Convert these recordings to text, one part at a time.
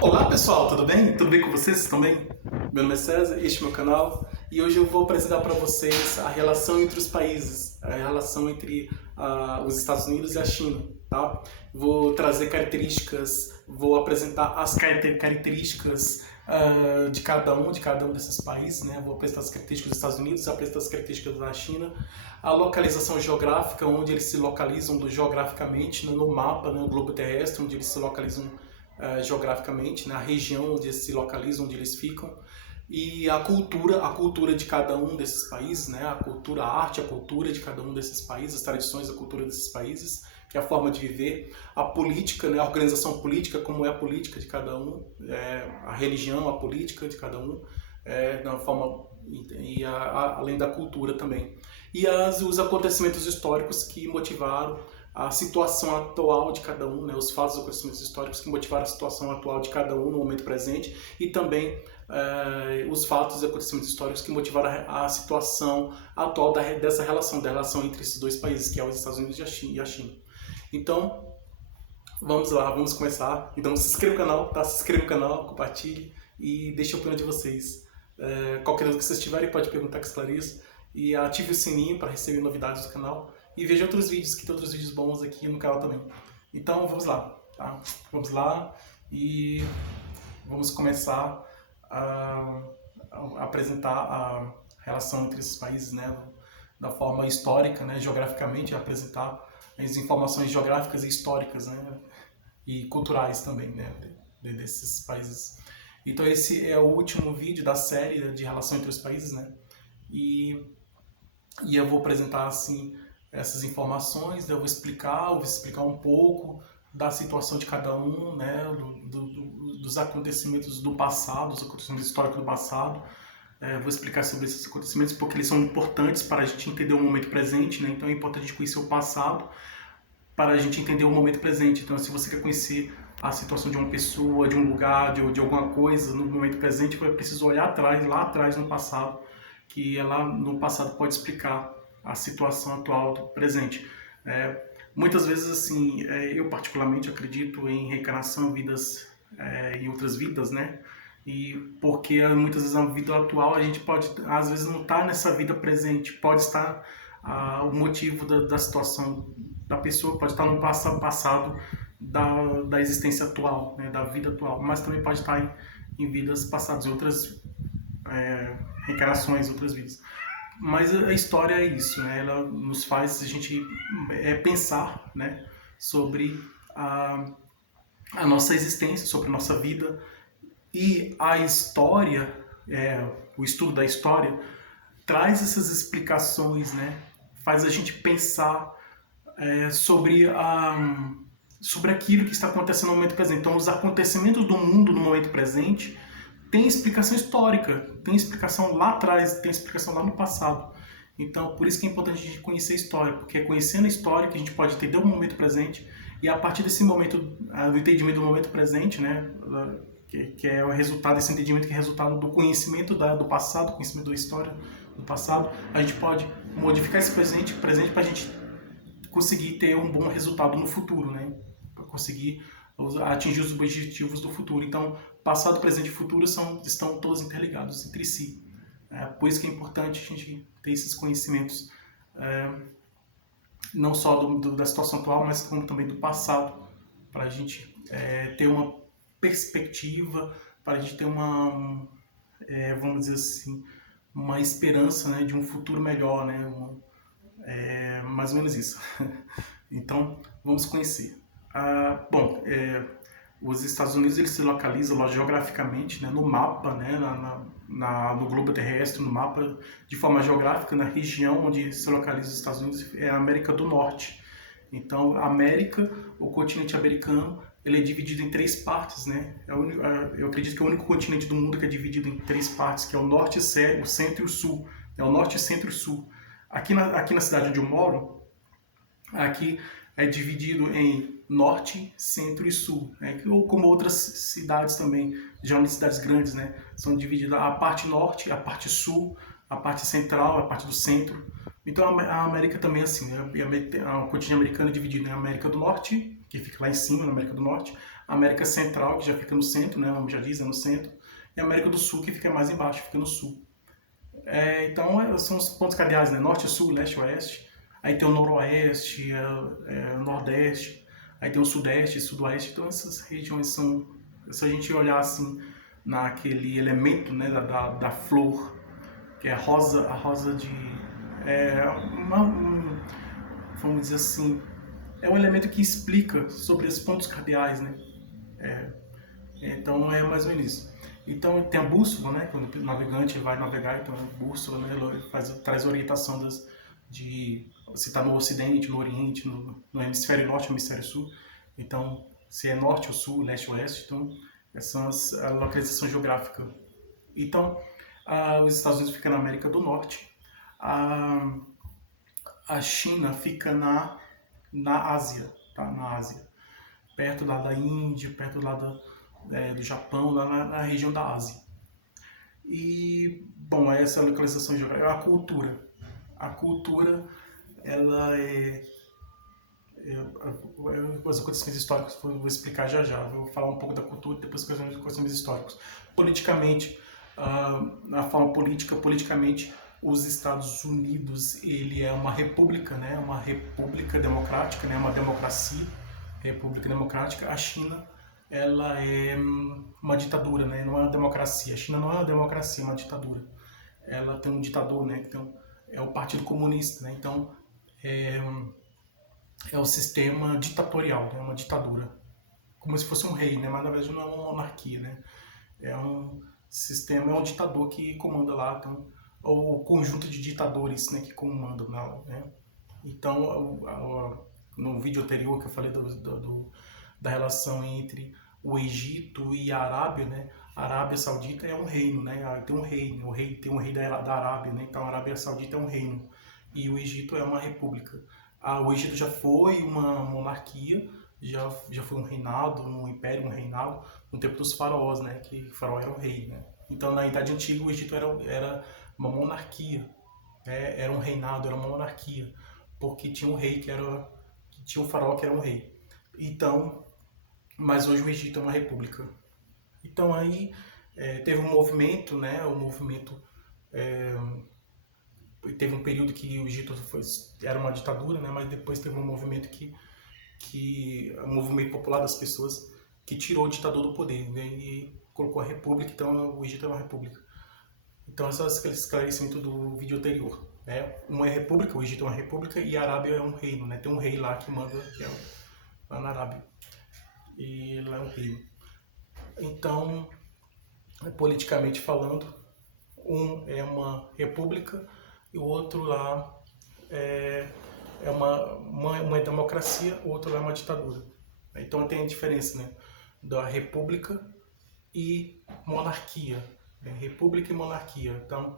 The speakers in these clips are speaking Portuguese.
Olá pessoal, tudo bem? Tudo bem com vocês? Estão bem? Meu nome é César, este é meu canal e hoje eu vou apresentar para vocês a relação entre os países, a relação entre os Estados Unidos e a China, tá? Vou trazer características, vou apresentar as características de cada um desses países, né? Vou apresentar as características dos Estados Unidos, apresentar as características da China, a localização geográfica, onde eles se localizam geograficamente, né, no mapa, né, no globo terrestre, onde eles se localizam geograficamente, na região onde eles se localizam, onde eles ficam, e a cultura de cada um desses países, né? A cultura, a arte, a cultura de cada um desses países, as tradições, a cultura desses países, que é a forma de viver, a política, né? A organização política, como é a política de cada um, a religião, a política de cada um, na forma além da cultura também. E os acontecimentos históricos que motivaram a situação atual de cada um, né, os fatos e acontecimentos históricos que motivaram a situação atual de cada um no momento presente e também os fatos e acontecimentos históricos que motivaram a situação atual dessa relação, da relação entre esses dois países, que é os Estados Unidos e a China. Então, vamos lá, vamos começar. Então, se inscreva no canal, tá? Se inscreva no canal, compartilhe e deixe a opinião de vocês. Qualquer dúvida que vocês tiverem, pode perguntar que esclareço. E ative o sininho para receber novidades do canal. E veja outros vídeos, que tem outros vídeos bons aqui no canal também. Então, vamos lá, tá? Vamos lá e vamos começar a apresentar a relação entre esses países, né? Da forma histórica, né? Geograficamente, apresentar as informações geográficas e históricas, né? E culturais também, né? Desses países. Então, esse é o último vídeo da série de relação entre os países, né? E eu vou apresentar assim essas informações, eu vou explicar um pouco da situação de cada um, né, dos acontecimentos do passado, dos acontecimentos históricos do passado. Vou explicar sobre esses acontecimentos porque eles são importantes para a gente entender o momento presente, né? Então é importante a gente conhecer o passado para a gente entender o momento presente. Então, se você quer conhecer a situação de uma pessoa, de um lugar, de alguma coisa no momento presente, vai preciso olhar atrás, lá atrás no passado, que lá no passado pode explicar a situação atual do presente. Muitas vezes, assim, eu particularmente acredito em reencarnação, vidas em outras vidas, né? E porque muitas vezes na vida atual a gente pode, às vezes, não estar nessa vida presente, pode estar o motivo da situação da pessoa, pode estar no passado da existência atual, né? Da vida atual, mas também pode estar em vidas passadas, em outras reencarnações, outras vidas. Mas a história é isso, né? Ela nos faz a gente pensar, né, sobre a nossa existência, sobre a nossa vida. E a história, o estudo da história, traz essas explicações, né? Faz a gente pensar sobre aquilo que está acontecendo no momento presente. Então, os acontecimentos do mundo no momento presente tem explicação histórica, tem explicação lá atrás, tem explicação lá no passado. Então, por isso que é importante a gente conhecer a história, porque é conhecendo a história que a gente pode entender o momento presente e a partir desse momento, do entendimento do momento presente, né, que é o resultado, esse entendimento que é resultado do conhecimento do passado, conhecimento da história do passado, a gente pode modificar esse presente para a gente conseguir ter um bom resultado no futuro, né, para conseguir atingir os objetivos do futuro. Então, passado, presente e futuro estão todos interligados entre si. Por isso que é importante a gente ter esses conhecimentos, não só da situação atual, mas como também do passado, para a gente ter uma perspectiva, para a gente ter vamos dizer assim, uma esperança, né, de um futuro melhor, né, mais ou menos isso. Então, vamos conhecer. Os Estados Unidos eles se localizam lá geograficamente, né, no mapa, né, no globo terrestre, no mapa de forma geográfica, na região onde se localiza os Estados Unidos é a América do Norte. Então, a América, o continente americano, ele é dividido em três partes, né? Eu acredito que é o único continente do mundo que é dividido em três partes, que é o norte, o centro e o sul. É o norte, centro e sul. Aqui na cidade onde eu moro, aqui é dividido em norte, centro e sul, né? Ou como outras cidades também, geralmente cidades grandes, né? São divididas a parte norte, a parte sul, a parte central, a parte do centro. Então a América também é assim, né? O continente americano é dividido em América do Norte, que fica lá em cima, na América do Norte, a América Central, que já fica no centro, né, como já diz, é no centro, e a América do Sul, que fica mais embaixo, fica no sul. Então, são os pontos cardeais, né, norte, sul, leste, oeste, aí tem o noroeste, o nordeste, aí tem o sudeste, sudoeste, então essas regiões são, se a gente olhar assim, naquele elemento, né, da flor, que é a rosa de... vamos dizer assim, é um elemento que explica sobre os pontos cardeais, né? Então é mais ou menos isso. Então tem a bússola, né? Quando o navegante vai navegar, então a bússola, né? Ela traz orientação de se está no ocidente, no oriente, no hemisfério norte, no hemisfério sul. Então se é norte ou sul, leste ou oeste, então essas são a localização geográfica. Então os Estados Unidos ficam na América do Norte, a China fica na Ásia, tá? Na Ásia, perto lá da Índia, perto lá do Japão, lá na região da Ásia. E, bom, essa é a localização geográfica. A cultura, ela os acontecimentos históricos, vou explicar já. Vou falar um pouco da cultura e depois os acontecimentos históricos. Politicamente, na forma politicamente, os Estados Unidos, ele é uma república, né? Uma república democrática, né? Uma democracia, república democrática. A China, ela é uma ditadura, né? Não é uma democracia. A China não é uma democracia, é uma ditadura. Ela tem um ditador, né? Então, é o Partido Comunista, né? Então, é o sistema ditatorial, né? Uma ditadura. Como se fosse um rei, né? Mas na verdade não é uma monarquia, né? É um sistema, é um ditador que comanda lá, então, o conjunto de ditadores, né, que comandam lá, né? Então, no vídeo anterior que eu falei da relação entre o Egito e a Arábia, né? A Arábia Saudita é um reino, né? Tem um reino, tem um rei da Arábia, né? Então a Arábia Saudita é um reino e o Egito é uma república. O Egito já foi uma monarquia, já foi um reinado, um império, um reinado, no tempo dos faraós, né? Que o faraó era o rei, né? Então na Idade Antiga o Egito era uma monarquia, né? Era um reinado, era uma monarquia, porque tinha um rei que tinha um faraó que era um rei. Então, mas hoje o Egito é uma república. Então aí teve um movimento, né? Teve um período que o Egito era uma ditadura, né? Mas depois teve um movimento um movimento popular das pessoas que tirou o ditador do poder, né? E colocou a república. Então o Egito é uma república. Então esse é o esclarecimento do vídeo anterior, né? Uma é república, o Egito é uma república e a Arábia é um reino, né? Tem um rei lá que manda, que é lá na Arábia. E lá é um reino. Então, politicamente falando, um é uma república e o outro lá é uma democracia, o outro lá é uma ditadura. Então tem a diferença, né, da república e monarquia, né? República e monarquia. Então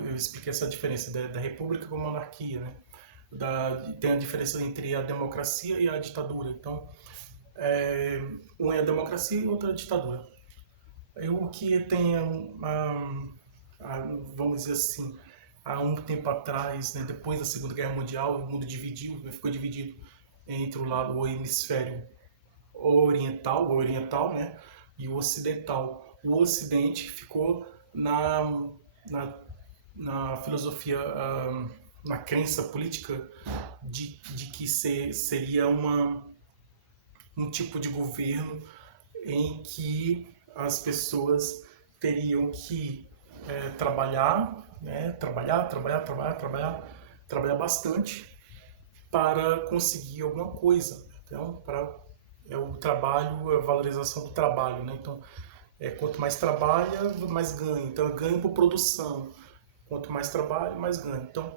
eu expliquei essa diferença da república com monarquia, né? Tem a diferença entre a democracia e a ditadura. Então um é a democracia e outro é a ditadura. O que tem, vamos dizer assim, há um tempo atrás, né, depois da Segunda Guerra Mundial, o mundo ficou dividido entre o hemisfério oriental, né, e o ocidental. O Ocidente ficou na filosofia, na crença política de que seria um tipo de governo em que as pessoas teriam que trabalhar bastante para conseguir alguma coisa. Então, o trabalho, a valorização do trabalho, né? Então, quanto mais trabalha, mais ganha. Então, ganho por produção. Quanto mais trabalho, mais ganho. Então,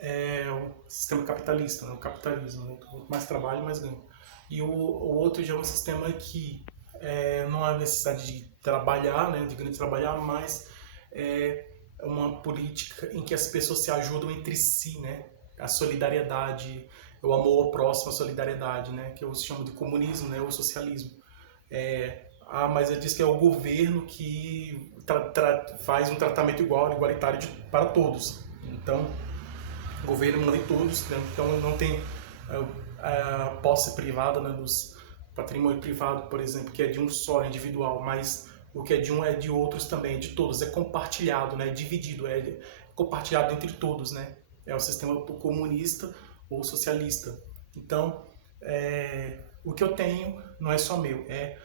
o sistema capitalista, né? O capitalismo, né? Quanto mais trabalho, mais ganho. E o outro já é um sistema que não há necessidade de trabalhar, né, de trabalhar, mas é uma política em que as pessoas se ajudam entre si, né, a solidariedade, o amor ao próximo, a solidariedade, né, que eu chamo de comunismo, né, ou socialismo. Mas ele diz que é o governo que faz um tratamento igualitário para todos. Então, o governo manda em todos, né? Então não tem a posse privada, né, dos patrimônio privado, por exemplo, que é de um só individual, mas o que é de um é de outros também, é de todos, é compartilhado, né, é dividido, é compartilhado entre todos, né? É o sistema comunista ou socialista. Então, o que eu tenho não é só meu, é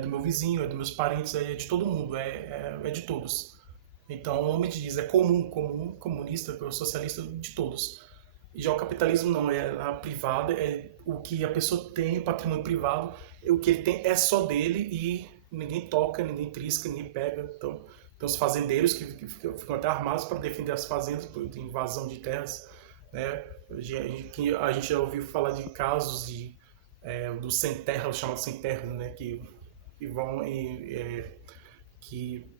do meu vizinho, é dos meus parentes, é de todo mundo, é de todos. Então, o nome diz, é comum, comunista, socialista, de todos. E já o capitalismo não, é a privada, é o que a pessoa tem, o patrimônio privado, o que ele tem é só dele e ninguém toca, ninguém trisca, ninguém pega. Então, tem os fazendeiros que ficam até armados para defender as fazendas por invasão de terras, né? A gente já ouviu falar de casos dos sem terra, os chamados sem terra, né? Que que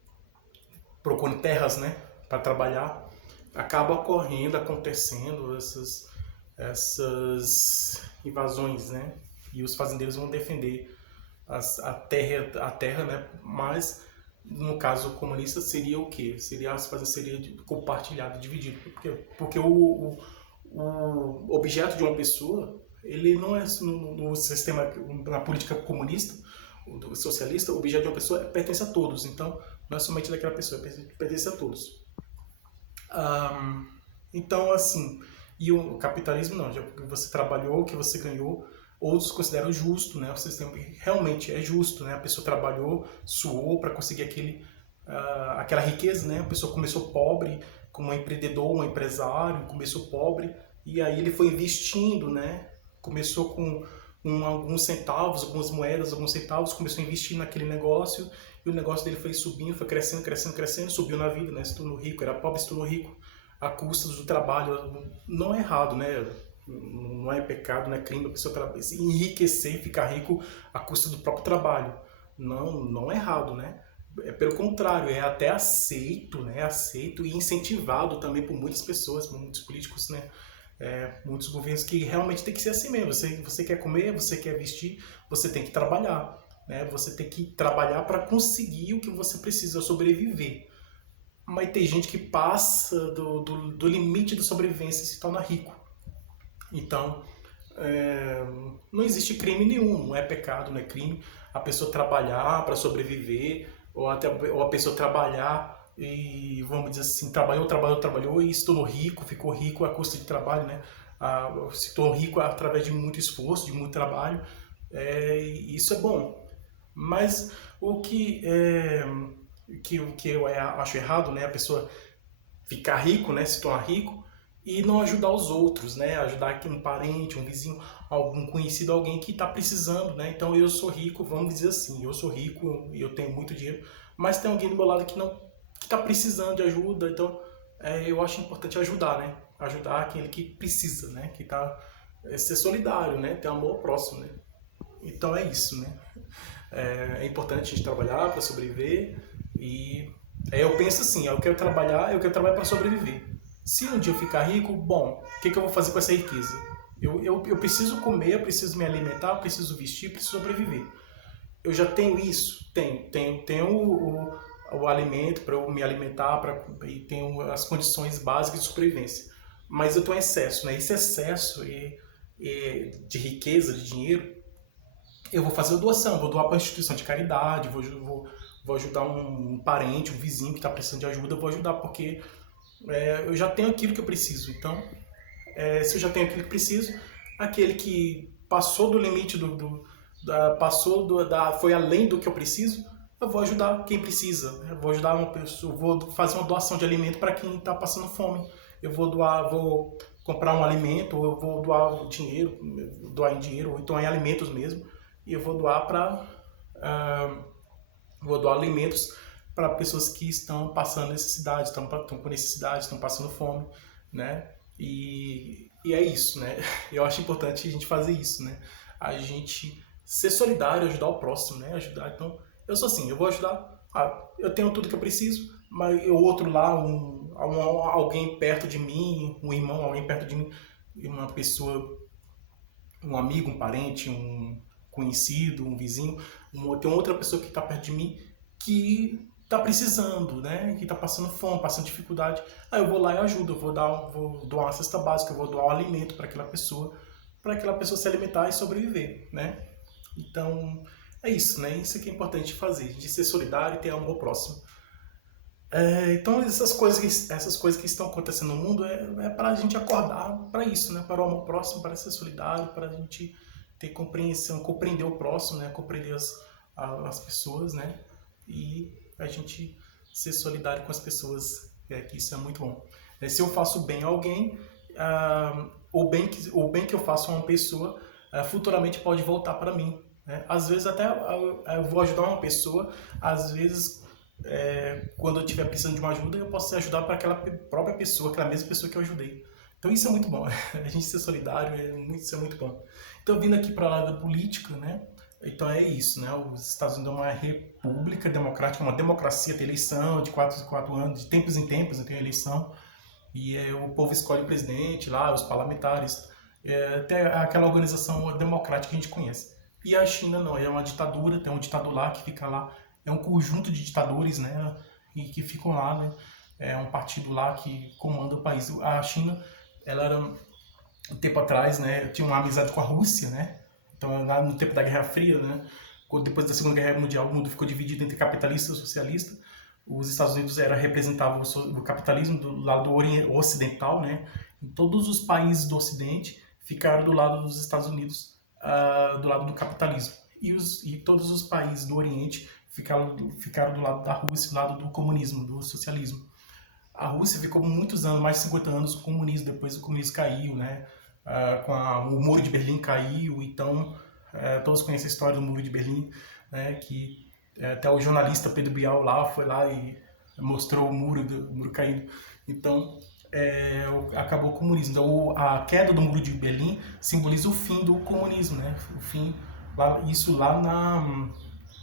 procuram terras, né? Para trabalhar. Acaba ocorrendo, acontecendo essas invasões, né? E os fazendeiros vão defender a terra, né? Mas no caso comunista seria o quê? Seria compartilhado, dividido, porque o objeto de uma pessoa, ele não é no sistema, na política comunista, socialista, o objeto de uma pessoa pertence a todos. Então não é somente daquela pessoa, pertence a todos. Então, assim, e o capitalismo não, já que você trabalhou, que você ganhou, outros consideram justo, né? O sistema realmente é justo, né? A pessoa trabalhou, suou para conseguir aquela riqueza, né? A pessoa começou pobre, como um empreendedor, um empresário, começou pobre, e aí ele foi investindo, né? Começou com alguns centavos, algumas moedas, alguns centavos, começou a investir naquele negócio, e o negócio dele foi subindo, foi crescendo, crescendo, crescendo, subiu na vida, né? Se tornou rico, era pobre, se tornou rico, à custa do trabalho. Não é errado, né? Não é pecado, não é crime a pessoa se enriquecer e ficar rico à custa do próprio trabalho. Não é errado, né? É pelo contrário, é até aceito, né? Aceito e incentivado também por muitas pessoas, por muitos políticos, né? Muitos governos que realmente tem que ser assim mesmo. Você quer comer, você quer vestir, você tem que trabalhar, né? Você tem que trabalhar para conseguir o que você precisa, sobreviver. Mas tem gente que passa do limite da sobrevivência e se torna rico. Então, não existe crime nenhum, não é pecado, não é crime a pessoa trabalhar para sobreviver, ou a pessoa trabalhar e, vamos dizer assim, trabalhou e se tornou rico, ficou rico à custa de trabalho, né? Se tornou rico através de muito esforço, de muito trabalho, isso é bom. Mas o que eu acho errado, né? A pessoa ficar rico, né? Se tornar rico e não ajudar os outros, né? Ajudar aqui um parente, um vizinho, algum conhecido, alguém que está precisando, né? Então eu sou rico, vamos dizer assim, eu sou rico e eu tenho muito dinheiro, mas tem alguém do meu lado que está precisando de ajuda, então eu acho importante ajudar, né? Ajudar aquele que precisa, né? Que tá ser solidário, né? Ter amor ao próximo, né? Então é isso, né? É importante a gente trabalhar para sobreviver e eu penso assim, eu quero trabalhar para sobreviver. Se um dia eu ficar rico, bom, o que eu vou fazer com essa riqueza? Eu preciso comer, eu preciso me alimentar, eu preciso vestir, eu preciso sobreviver. Eu já tenho isso? Tenho o alimento para eu me alimentar, e tenho as condições básicas de sobrevivência. Mas eu estou em excesso, né? Esse excesso de riqueza, de dinheiro, eu vou fazer doação, vou doar para uma instituição de caridade, vou ajudar um parente, um vizinho que está precisando de ajuda, eu vou ajudar porque eu já tenho aquilo que eu preciso. Então, se eu já tenho aquilo que preciso, aquele que passou do limite foi além do que eu preciso, eu vou ajudar quem precisa. Eu vou ajudar uma pessoa, vou fazer uma doação de alimento para quem está passando fome. Eu vou comprar um alimento, ou eu vou doar dinheiro, doar em dinheiro, ou então em alimentos mesmo, e eu vou doar vou doar alimentos para pessoas que estão passando necessidade, estão com necessidade, estão passando fome, né? E é isso, né? Eu acho importante a gente fazer isso, né? A gente ser solidário, ajudar o próximo, né? Ajudar. Então, eu sou assim, eu vou ajudar. Eu tenho tudo que eu preciso, mas o outro lá, alguém perto de mim, um irmão, alguém perto de mim, uma pessoa, um amigo, um parente, um conhecido, um vizinho, tem outra pessoa que está perto de mim que está precisando, né? Que está passando fome, passando dificuldade. Aí eu vou lá e ajudo, eu vou doar uma cesta básica, eu vou doar um alimento para aquela pessoa, para aquela pessoa se alimentar e sobreviver, né? Então, é isso, né? Isso que é importante fazer, de ser solidário e ter amor ao próximo. Então, essas coisas que estão acontecendo no mundo é para a gente acordar para isso, né? Para o amor próximo, para ser solidário, para a gente ter compreensão, compreender o próximo, né? Compreender as pessoas, né? E a gente ser solidário com as pessoas, que isso é muito bom. Se eu faço bem a alguém, o bem que eu faço a uma pessoa, futuramente pode voltar para mim, né? Às vezes até eu vou ajudar uma pessoa, às vezes quando eu estiver precisando de uma ajuda, eu posso ajudar para aquela própria pessoa, aquela mesma pessoa que eu ajudei. Então isso é muito bom, a gente ser solidário, isso é muito bom. Então vindo aqui para a área da política, né? Então é isso, né? Os Estados Unidos é uma república democrática, uma democracia, tem eleição de 4 em 4 anos, de tempos em tempos tem eleição, e o povo escolhe o presidente lá, os parlamentares, até aquela organização democrática que a gente conhece. E a China não, é uma ditadura, tem um ditador lá que fica lá, é um conjunto de ditadores, né? E que ficam lá, né? É um partido lá que comanda o país. A China, ela era, um tempo atrás, né? Tinha uma amizade com a Rússia, né? Então, no tempo da Guerra Fria, né? Depois da Segunda Guerra Mundial, o mundo ficou dividido entre capitalista e socialista. Os Estados Unidos representavam o capitalismo do lado ocidental, né? E todos os países do Ocidente ficaram do lado dos Estados Unidos, do lado do capitalismo. E todos os países do Oriente ficaram do lado da Rússia, do lado do comunismo, do socialismo. A Rússia ficou muitos anos, mais de 50 anos, com o comunismo. Depois o comunismo caiu, né? O Muro de Berlim caiu. Então, todos conhecem a história do Muro de Berlim, né? Que até o jornalista Pedro Bial lá foi lá e mostrou o muro caindo. Então, acabou o comunismo. Então, a queda do Muro de Berlim simboliza o fim do comunismo, né? O fim, isso lá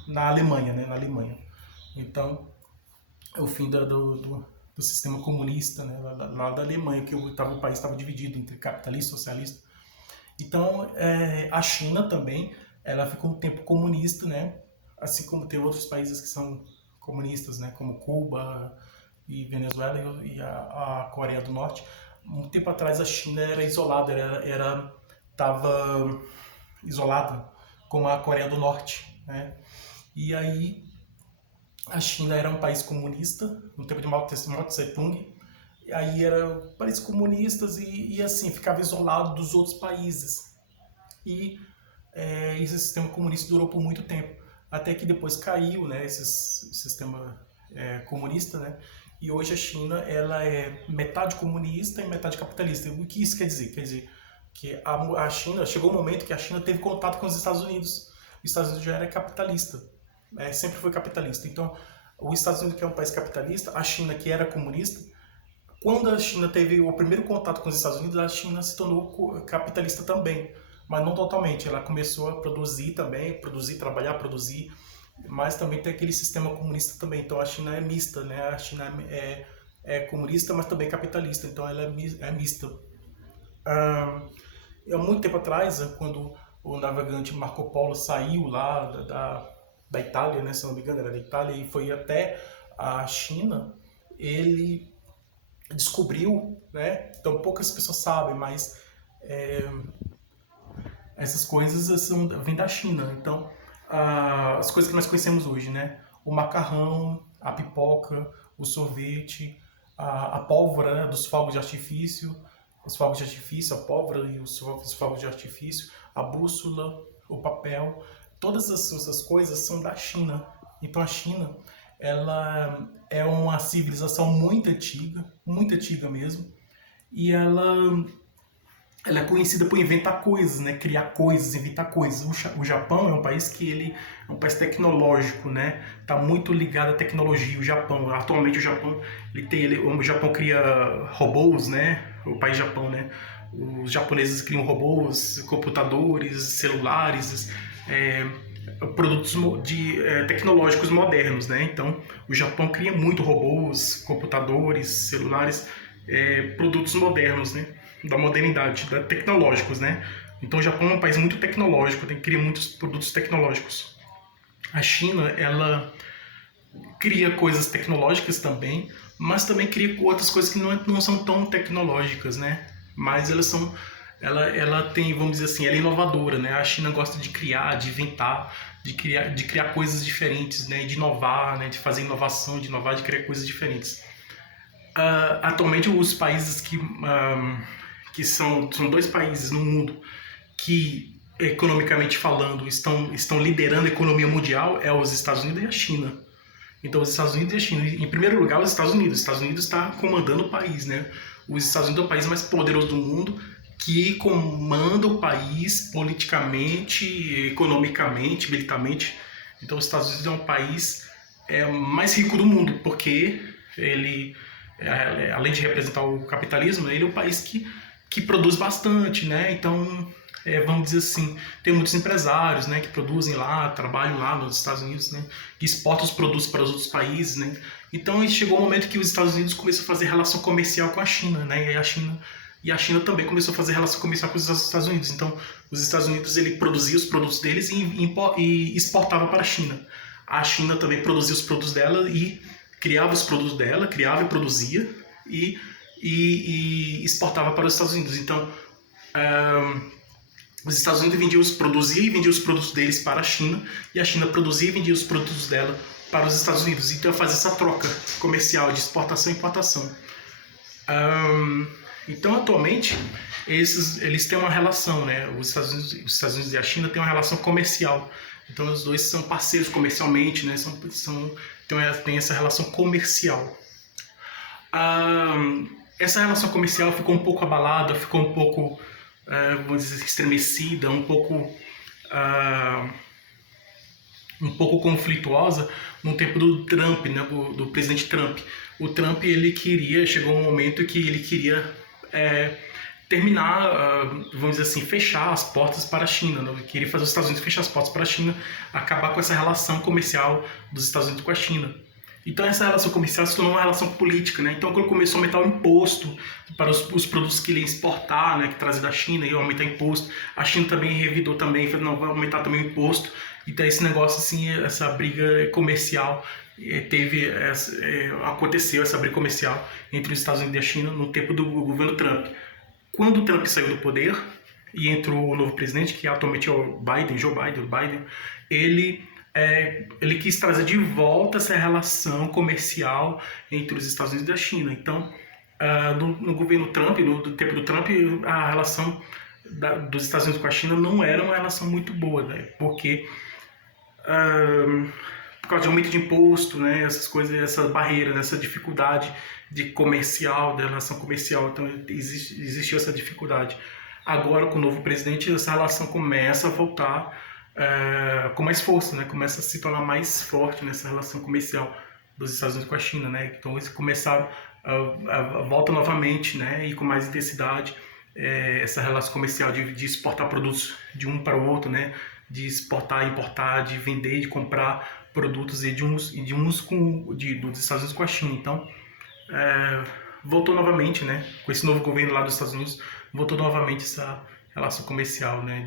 na Alemanha, né? Na Alemanha. Então, é o fim do sistema comunista, né? Lá da Alemanha, que o país estava dividido entre capitalista e socialista. Então, a China também, ela ficou um tempo comunista, né? Assim como tem outros países que são comunistas, né? Como Cuba e Venezuela e a Coreia do Norte. Um tempo atrás a China era isolada, estava isolada com a Coreia do Norte, né? E aí a China era um país comunista no tempo de Mao Tse-tung. E aí eram países comunistas e assim ficava isolado dos outros países. E esse sistema comunista durou por muito tempo, até que depois caiu, né, esse sistema comunista, né? E hoje a China ela é metade comunista e metade capitalista. O que isso quer dizer? Quer dizer que a China, chegou um momento que a China teve contato com os Estados Unidos. Os Estados Unidos já era capitalista, sempre foi capitalista. Então, os Estados Unidos, que é um país capitalista, a China, que era comunista, quando a China teve o primeiro contato com os Estados Unidos, a China se tornou capitalista também, mas não totalmente. Ela começou a produzir também, trabalhar, mas também tem aquele sistema comunista também. Então a China é mista, né? A China é comunista, mas também capitalista. Então ela é mista. Há muito tempo atrás, quando o navegante Marco Polo saiu lá da Itália, né? Se não me engano, era da Itália, e foi até a China, ele descobriu, né? Então poucas pessoas sabem, mas essas coisas vêm da China. Então, as coisas que nós conhecemos hoje, né? O macarrão, a pipoca, o sorvete, a pólvora, né? Dos fogos de artifício, a pólvora e os fogos de artifício, a bússola, o papel, todas essas coisas são da China. Então a China, ela é uma civilização muito antiga mesmo, e ela é conhecida por inventar coisas, né? Criar coisas, inventar coisas. O Japão é um país que ele é um país tecnológico, né? Tá muito ligado à tecnologia. O Japão, atualmente o Japão cria robôs, né? O país Japão, né? Os japoneses criam robôs, computadores, celulares, produtos tecnológicos modernos, né? Então o Japão cria muito robôs, computadores, celulares, produtos modernos, né? Da modernidade, tecnológicos, né? Então o Japão é um país muito tecnológico, cria muitos produtos tecnológicos. A China, ela cria coisas tecnológicas também, mas também cria outras coisas que não são tão tecnológicas, né? Mas elas são ela tem, vamos dizer assim, ela é inovadora, né? A China gosta de criar, de inventar, de criar coisas diferentes, né? De inovar, né? De fazer inovação, de inovar, de criar coisas diferentes. Atualmente, os países que são dois países no mundo que, economicamente falando, estão liderando a economia mundial é os Estados Unidos e a China. Então, os Estados Unidos e a China. Em primeiro lugar, os Estados Unidos. Os Estados Unidos está comandando o país, né? Os Estados Unidos é o país mais poderoso do mundo, que comanda o país politicamente, economicamente, militarmente. Então, os Estados Unidos é um país mais rico do mundo, porque ele, além de representar o capitalismo, ele é um país que produz bastante, né? Então, vamos dizer assim, tem muitos empresários, né, que produzem lá, trabalham lá nos Estados Unidos, né, que exportam os produtos para os outros países, né. Então chegou o momento que os Estados Unidos começou a fazer relação comercial com a China, né, e a China também começou a fazer relação comercial com os Estados Unidos. Então os Estados Unidos ele produzia os produtos deles e exportava para a China. A China também produzia os produtos dela e criava os produtos dela, criava e produzia e exportava para os Estados Unidos. Então os Estados Unidos produzia e vendia os produtos deles para a China, e a China produzia e vendia os produtos dela para os Estados Unidos. Então fazia essa troca comercial de exportação e importação. Então atualmente eles têm uma relação, né? Os Estados Unidos e a China têm uma relação comercial. Então os dois são parceiros comercialmente, né? Tem essa relação comercial. Essa relação comercial ficou um pouco abalada, ficou um pouco vamos dizer, estremecida, um pouco conflituosa no tempo do Trump, né, do presidente Trump. O Trump chegou um momento que ele queria terminar, vamos dizer assim, fechar as portas para a China, né? Ele queria fazer os Estados Unidos fechar as portas para a China, acabar com essa relação comercial dos Estados Unidos com a China. Então essa relação comercial se tornou uma relação política, né? Então quando começou a aumentar o imposto para os produtos que ele ia exportar, né, que trazia da China, ia aumentar o imposto, a China também revidou também, falou, não, vai aumentar também o imposto. Então esse negócio assim, essa briga comercial, aconteceu essa briga comercial entre os Estados Unidos e a China no tempo do governo Trump. Quando o Trump saiu do poder e entrou o novo presidente, que atualmente é o Joe Biden, ele quis trazer de volta essa relação comercial entre os Estados Unidos e a China. Então, no governo Trump, no tempo do Trump, a relação dos Estados Unidos com a China não era uma relação muito boa, né? Porque por causa de aumento de imposto, né, essas coisas, essa barreira, essa dificuldade da relação comercial, então existiu essa dificuldade. Agora, com o novo presidente, essa relação começa a voltar com mais força, né? Começa a se tornar mais forte nessa relação comercial dos Estados Unidos com a China, né? Então eles começaram a volta novamente, né? E com mais intensidade essa relação comercial de exportar produtos de um para o outro, né? De exportar, importar, de vender, de comprar produtos dos Estados Unidos com a China. Então voltou novamente, né? Com esse novo governo lá dos Estados Unidos, voltou novamente essa relação comercial, né?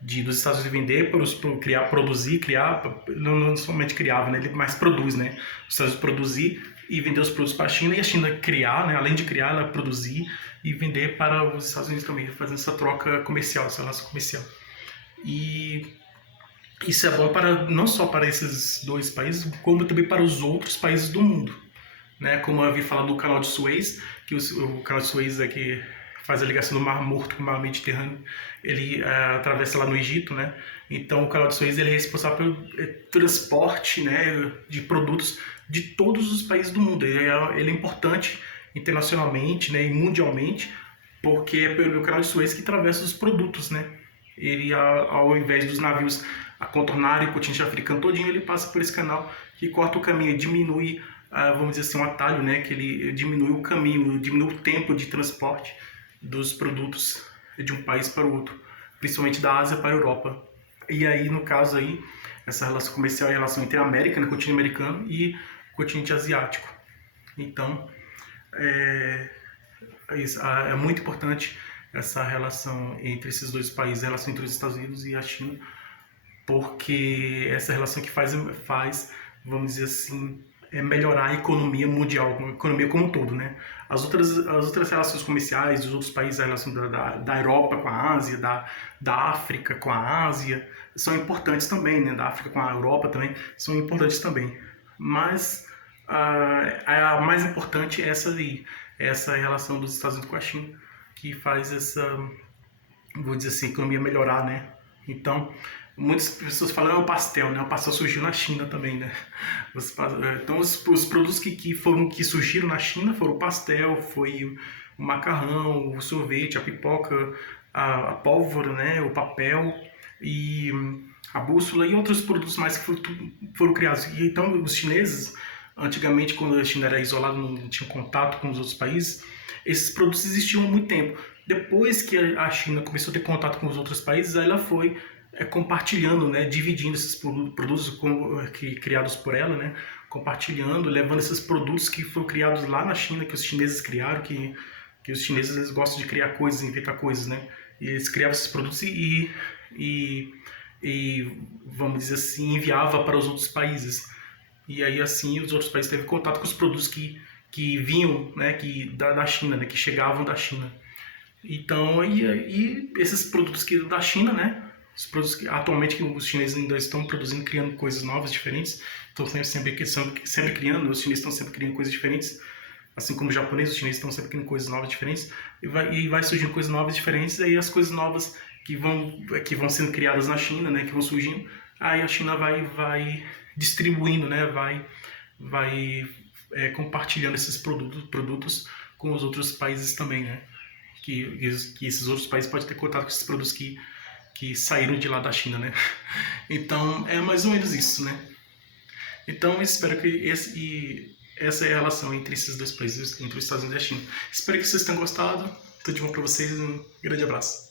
Dos Estados Unidos vender, produzir, não somente criava, né, ele mais produz, né, os Estados Unidos produzir e vender os produtos para a China, e a China criar, né, além de criar, ela produzir e vender para os Estados Unidos também, fazendo essa troca comercial, essa relação comercial. E isso é bom não só para esses dois países, como também para os outros países do mundo, né, como eu havia falado do canal de Suez, que o canal de Suez é que faz a ligação do Mar Morto com o Mar Mediterrâneo, ele atravessa lá no Egito, né? Então o canal de Suez ele é responsável pelo transporte, né, de produtos de todos os países do mundo. Ele é importante internacionalmente, né, e mundialmente, porque é pelo canal de Suez que atravessa os produtos, né? Ele, ao invés dos navios contornarem o continente africano todinho, ele passa por esse canal que corta o caminho, diminui, vamos dizer assim, um atalho, né, que ele diminui o caminho, diminui o tempo de transporte dos produtos de um país para o outro, principalmente da Ásia para a Europa. E aí, no caso aí, essa relação comercial é a relação entre a América, né, o continente americano, e o continente asiático. Então, é muito importante essa relação entre esses dois países, a relação entre os Estados Unidos e a China, porque essa relação que faz, vamos dizer assim, melhorar a economia mundial, a economia como um todo, né? As outras relações comerciais dos outros países, a relação da Europa com a Ásia, da África com a Ásia, são importantes também, né? Da África com a Europa também, são importantes também. Mas a mais importante é essa aí, essa relação dos Estados Unidos com a China, que faz essa, vou dizer assim, economia melhorar, né? Então, muitas pessoas falam, é o pastel, né? O pastel surgiu na China também, né? Então, os produtos que surgiram na China foram o pastel, foi o macarrão, o sorvete, a pipoca, a pólvora, né? O papel e a bússola e outros produtos mais que foram criados. E, então, os chineses, antigamente, quando a China era isolada, não tinha contato com os outros países, esses produtos existiam há muito tempo. Depois que a China começou a ter contato com os outros países, aí ela foi compartilhando, né, dividindo esses produtos criados por ela, né, compartilhando, levando esses produtos que foram criados lá na China, que os chineses criaram, que os chineses eles gostam de criar coisas, inventar coisas, né, e eles criavam esses produtos e, vamos dizer assim, enviava para os outros países. E aí assim os outros países teve contato com os produtos que vinham, né, da China, né, que chegavam da China. Então, e esses produtos da China, né? Os produtos que atualmente que os chineses ainda estão produzindo, criando coisas novas, diferentes. Estão sempre criando, os chineses estão sempre criando coisas diferentes. Assim como os japoneses, os chineses estão sempre criando coisas novas, diferentes. E vai surgindo coisas novas, diferentes. E aí as coisas novas que vão sendo criadas na China, né? Que vão surgindo. Aí a China vai distribuindo, né? Vai compartilhando esses produtos com os outros países também, né? Que esses outros países podem ter contato com esses produtos que saíram de lá da China, né? Então, é mais ou menos isso, né? Então, eu espero que essa é a relação entre esses dois países, entre os Estados Unidos e a China. Espero que vocês tenham gostado. Tudo de bom para vocês. Um grande abraço.